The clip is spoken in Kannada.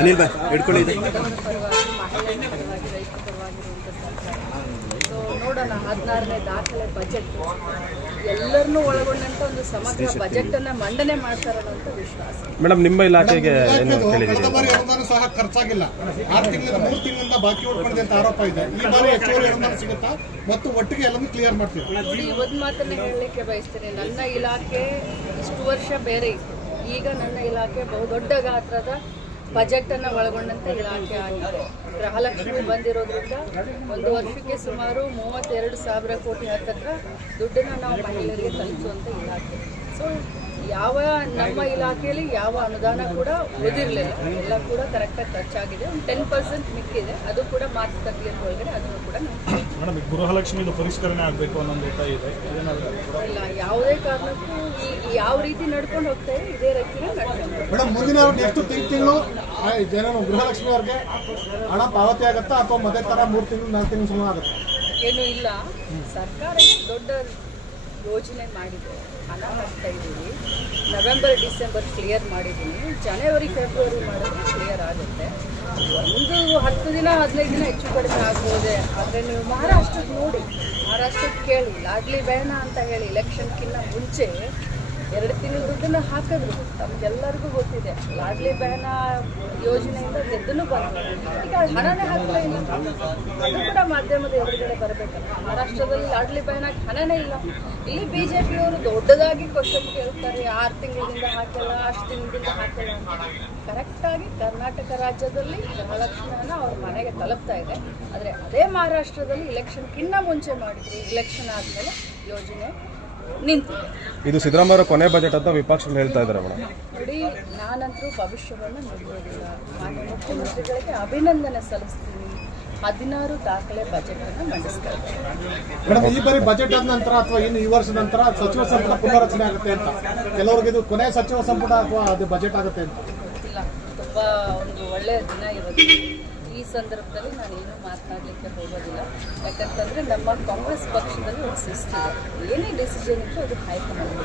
ಅನಿಲ್ ಬಾಯ್ ಹಿಡ್ಕೊಳ್ಳಿ ನೋಡೋಣ ಹದಿನಾರನೇ ದಾಖಲೆ ಬಜೆಟ್ ಎಲ್ಲರನ್ನೂ ಒಳಗೊಂಡಂತ ಒಂದು ಸಮಗ್ರ ಬಜೆಟ್ ಅನ್ನ ಮಂಡನೆ ಮಾಡ್ತಾರಲ್ಲ ಅಂತ ವಿಶ್ವಾಸ. ಮೇಡಮ್ ನಿಮ್ಮ ಇಲಾಖೆಗೆ ಏನು ಕಳೆದ ಬಾರಿ ಅನುದಾನ ಸಹ ಖರ್ಚಾಗಿಲ್ಲ. ಆರು ತಿಂಗಳಿಂದ ಮೂರು ತಿಂಗಳಿಂದ ಬಾಕಿ ಉಳ್ಕೊಂಡಿದೆ ಅಂತ ಆರೋಪ ಇದೆ. ಈ ಬಾರಿ ಹೆಚ್ಚುವರಿ ಅನುದಾನ ಸಿಗುತ್ತಾ? ಮತ್ತು ಒಟ್ಟಿಗೆ ಎಲ್ಲನೂ ಕ್ಲಿಯರ್ ಮಾಡ್ತೀವಿ. ನೋಡಿ ಒಂದು ಮಾತನ್ನ ಹೇಳಲಿಕ್ಕೆ ಬಯಸ್ತೇನೆ. ನನ್ನ ಇಲಾಖೆ ಇಷ್ಟು ವರ್ಷ ಬೇರೆ ಇತ್ತು. ಈಗ ನನ್ನ ಇಲಾಖೆ ಬಹುದೊಡ್ಡ ಗಾತ್ರದ ಬಜೆಟ್ ಅನ್ನ ಒಳಗೊಂಡಂತೆ ಇಲಾಖೆ ಆಗಿದೆ. ಗೃಹಲಕ್ಷ್ಮಿ ಬಂದಿರೋದ್ರಿಂದ ಒಂದು ವರ್ಷಕ್ಕೆ ಸುಮಾರು ಮೂವತ್ತೆರಡು ಸಾವಿರ ಕೋಟಿ ಹತ್ತತ್ರ ದುಡ್ಡನ್ನ ನಾವು ಮಹಿಳೆಯರಿಗೆ ತಲುಪಿಸುವಂತ ಇಲಾಖೆ. ಸೊ ಯಾವ ನಮ್ಮ ಇಲಾಖೆಯಲ್ಲಿ ಯಾವ ಅನುದಾನ ಕೂಡ ಉಳಿದಿರಲಿಲ್ಲ ಎಲ್ಲ ಕೂಡ ಕರೆಕ್ಟಾಗಿ ಖರ್ಚಾಗಿದೆ. ಒಂದು ಟೆನ್ ಪರ್ಸೆಂಟ್ ಮಿಕ್ಕಿದೆ. ಅದು ಕೂಡ ಮಾತುಕತೆಯ ಒಳಗಡೆ ಅದನ್ನು ಕೂಡ ಮೇಡಮ್ ಗೃಹಲಕ್ಷ್ಮಿದು ಪರಿಷ್ಕರಣೆ ಆಗಬೇಕು ಅನ್ನೋದು ಇದೆ. ಇಲ್ಲ ಯಾವುದೇ ಕಾರಣಕ್ಕೂ ಈ- ಯಾವ ರೀತಿ ನಡ್ಕೊಂಡು ಹೋಗ್ತಾ ಇದೆ ಇದೇ ನಡ್ಕೊಂಡು ಮೇಡಮ್, ಮುಂದಿನ ಎಷ್ಟು ತಿಂಗ್ ತಿಂಗಳು? ಏನೇನು ಗೃಹಲಕ್ಷ್ಮಿ ಅವ್ರಿಗೆ ಹಣ ಪಾವತಿ ಆಗುತ್ತಾ ಅಥವಾ ಮದೇ ತರ ಮೂರು ತಿಂಗಳು, ನಾಲ್ಕು ತಿಂಗಳು ಸುಮಾರು ಆಗುತ್ತೆ? ಏನು ಇಲ್ಲ. ಸರ್ಕಾರ ದೊಡ್ಡ ಯೋಜನೆ ಮಾಡಿದೆ. ಹಣ ಹಾಕ್ತಾ ಇದ್ದೀವಿ. ನವೆಂಬರ್ ಡಿಸೆಂಬರ್ ಕ್ಲಿಯರ್ ಮಾಡಿದ್ದೀನಿ. ಜನವರಿ ಫೆಬ್ರವರಿ ಮಾಡಿದ್ರೆ ಕ್ಲಿಯರ್ ಆಗುತ್ತೆ. ಒಂದು ಹತ್ತು ದಿನ, ಹದಿನೈದು ದಿನ ಹೆಚ್ಚು ಕಡಿಮೆ ಆಗ್ಬೋದೆ? ಆದರೆ ನೀವು ಮಹಾರಾಷ್ಟ್ರಕ್ಕೆ ನೋಡಿ. ಮಹಾರಾಷ್ಟ್ರಕ್ಕೆ ಕೇಳಿ. ಲಾಡ್ಲಿ ಬೇಡ ಅಂತ ಹೇಳಿ. ಇಲೆಕ್ಷನ್ಕಿಂತ ಮುಂಚೆ ಎರಡು ತಿಂಗಳ ದುಡ್ಡನ್ನು ಹಾಕಿದ್ರು. ತಮಗೆಲ್ಲರಿಗೂ ಗೊತ್ತಿದೆ. ಲಾಡ್ಲಿ ಬಹನ ಯೋಜನೆಯಿಂದ ಗೆದ್ದನು ಬಂತು ಈಗ ಹಣನೇ ಹಾಕ್ತಾ ಇಲ್ಲ ಅದು ಕೂಡ ಮಾಧ್ಯಮದ ಎದುರುಗಡೆ ಬರಬೇಕು. ಮಹಾರಾಷ್ಟ್ರದಲ್ಲಿ ಲಾಡ್ಲಿ ಬಹನಕ್ಕೆ ಹಣನೇ ಇಲ್ಲ. ಇಲ್ಲಿ ಬಿಜೆಪಿಯವರು ದೊಡ್ಡದಾಗಿ ಕ್ವಶನ್ ಕೇಳ್ತಾರೆ. ಆರು ತಿಂಗಳಿಂದ ಹಾಕಲ್ಲ, ಅಷ್ಟು ತಿಂಗಳಿಂದ ಹಾಕಲ್ಲ ಕರೆಕ್ಟಾಗಿ ಕರ್ನಾಟಕ ರಾಜ್ಯದಲ್ಲಿ ಗೃಹಲಕ್ಷ್ಮಿ ಅವ್ರ ಮನೆಗೆ ತಲುಪ್ತಾ ಇದೆ. ಆದರೆ ಅದೇ ಮಹಾರಾಷ್ಟ್ರದಲ್ಲಿ ಇಲೆಕ್ಷನ್ಗಿನ್ನ ಮುಂಚೆ ಮಾಡಿದ್ರು. ಇಲೆಕ್ಷನ್ ಆದಮೇಲೆ ಯೋಜನೆ ನಿಂತಿದೆ ಇದು ಸಿದ್ದರಾಮಯ್ಯ ಕೊನೆ ಬಜೆಟ್ ಅಂತ ವಿಪಕ್ಷಗಳು ಹೇಳ್ತಾ ಇದ್ದಾರೆ ಮೇಡಮ್. ನೋಡಿ ನಾನಂತರೂ ಭವಿಷ್ಯವನ್ನು ನುಡಿಯೋದಿಲ್ಲ ಮಾನ್ಯ ಮುಖ್ಯಮಂತ್ರಿಗಳಿಗೆ ಅಭಿನಂದನೆ ಸಲ್ಲಿಸ್ತೀನಿ. ಹದಿನಾರು ದಾಖಲೆ ಬಜೆಟ್ ಅನ್ನು ಮಂಡಿಸ್ತಾರೆ. ಮೇಡಮ್ ಈ ಬಾರಿ ಬಜೆಟ್ ಆದ ನಂತರ ಅಥವಾ ಇನ್ನು ಈ ವರ್ಷದ ನಂತರ ಸಚಿವ ಸಂಪುಟ ಪುನರಚನೆ ಆಗುತ್ತೆ ಅಂತ. ಕೆಲವರಿಗೆ ಇದು ಕೊನೆ ಸಚಿವ ಸಂಪುಟ ಅಥವಾ ಅದು ಬಜೆಟ್ ಆಗುತ್ತೆ ಅಂತ. ಗೊತ್ತಿಲ್ಲ. ತುಂಬಾ ಒಂದು ಒಳ್ಳೆಯ ದಿನ ಇವತ್ತು ಈ ಸಂದರ್ಭದಲ್ಲಿ ನಾನು ಏನು ಮಾತನಾಡಲಿಕ್ಕೆ ಹೋಗೋದಿಲ್ಲ. ಯಾಕಂತಂದರೆ ನಮ್ಮ ಕಾಂಗ್ರೆಸ್ ಪಕ್ಷದಲ್ಲಿ ಒಂದು ಶಿಸ್ತಿದೆ ಏನೇ ಡಿಸಿಷನ್ ಇತ್ತು ಅದು ಹೈಕಮಾಂಡ್.